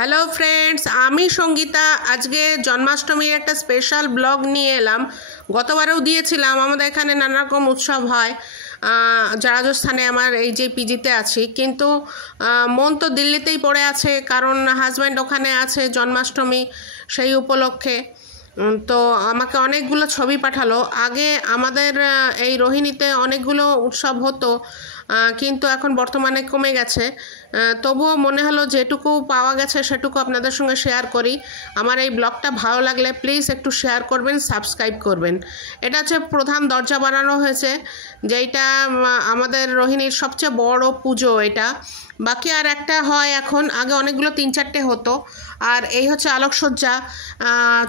Hello friends, আমি সঙ্গীতা। আজকে জন্মাষ্টমীর একটা স্পেশাল ব্লগ নিয়ে এলাম। গতবারেও দিয়েছিলাম। আমাদের এখানে নানা রকম উৎসব হয় রাজস্থানে, আমার এই যে পিজিতে আছি, কিন্তু মন তো দিল্লিতেই পড়ে আছে, কারণ হাজব্যান্ড ওখানে আছে জন্মাষ্টমী সেই উপলক্ষে। তো আমাকে অনেকগুলো ছবি পাঠালো। আগে আমাদের এই রোহিণীতে অনেকগুলো উৎসব হতো, কিন্তু এখন বর্তমানে কমে গেছে। তবুও মনে হলো যেটুকু পাওয়া গেছে সেটুকু আপনাদের সঙ্গে শেয়ার করি। আমার এই ব্লগটা ভালো লাগলে প্লিজ একটু শেয়ার করবেন, সাবস্ক্রাইব করবেন। এটা হচ্ছে প্রধান দরজা বানানো হয়েছে, যেটা আমাদের রোহিণীর সবচেয়ে বড় পুজো এটা। বাকি আর একটা হয় এখন, আগে অনেকগুলো 3-4টে হতো। আর এই হচ্ছে আলোকসজ্জা।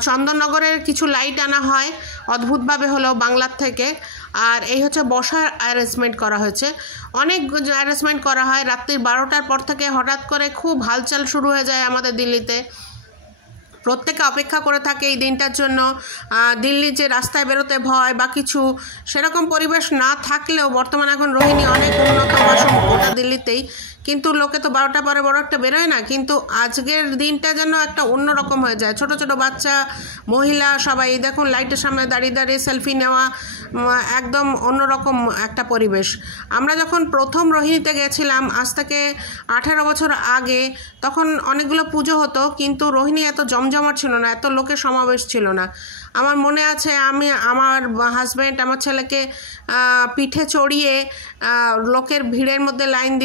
চন্দননগরের কিছু লাইট আনা হয় অদ্ভুতভাবে, হলো বাংলার থেকে। আর এই হচ্ছে বসার অ্যারেঞ্জমেন্ট করা হয়েছে, অনেক অ্যারেঞ্জমেন্ট করা হয়। রাত্রি 12টার পর থেকে হঠাৎ করে খুব হালচাল শুরু হয়ে যায় আমাদের দিল্লিতে। প্রত্যেকে অপেক্ষা করে থাকে এই দিনটার জন্য। দিল্লি যে রাস্তায় বেরোতে ভয় বা কিছু সেরকম পরিবেশ না থাকলেও বর্তমানে এখন রোহিণী অনেক উন্নত গোটা দিল্লিতেই, কিন্তু লোকে তো 12টা পরে বড় একটা বেরোয় না। কিন্তু আজকের দিনটা যেন একটা অন্যরকম হয়ে যায়। ছোট ছোট বাচ্চা, মহিলা সবাই দেখুন লাইটের সামনে দাঁড়িয়ে দাঁড়িয়ে সেলফি নেওয়া, একদম অন্যরকম একটা পরিবেশ। আমরা যখন প্রথম রোহিণীতে গেছিলাম আজ থেকে 18 বছর আগে, তখন অনেকগুলো পুজো হতো, কিন্তু রোহিণী এত জমজমাট ছিল না, এত লোকের সমাবেশ ছিল না। আমার মনে আছে আমার হাজব্যান্ড আমার ছেলেকে পিঠে চড়িয়ে লোকের ভিড়ের মধ্যে লাইন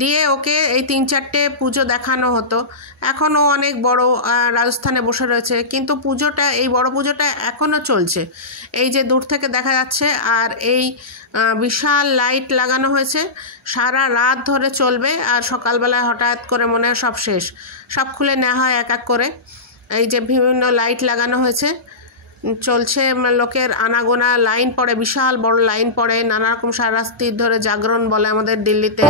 দিয়ে ওকে এই 3-4টে পুজো দেখানো হতো। এখনও অনেক বড় রাজস্থানে বসে রয়েছে, কিন্তু পুজোটা, এই বড় পুজোটা এখনও চলছে। এই যে দূর থেকে দেখা যাচ্ছে, আর এই বিশাল লাইট লাগানো হয়েছে, সারা রাত ধরে চলবে। আর সকালবেলায় হঠাৎ করে মনে হয় সব শেষ, সব খুলে নেওয়া হয় এক এক করে। এই যে বিভিন্ন লাইট লাগানো হয়েছে, চলছে, লোকের আনাগোনা, লাইন পড়ে, বিশাল বড় লাইন পড়ে। নানা রকম সারা রাত্রি ধরে জাগরণ বলে আমাদের দিল্লিতে।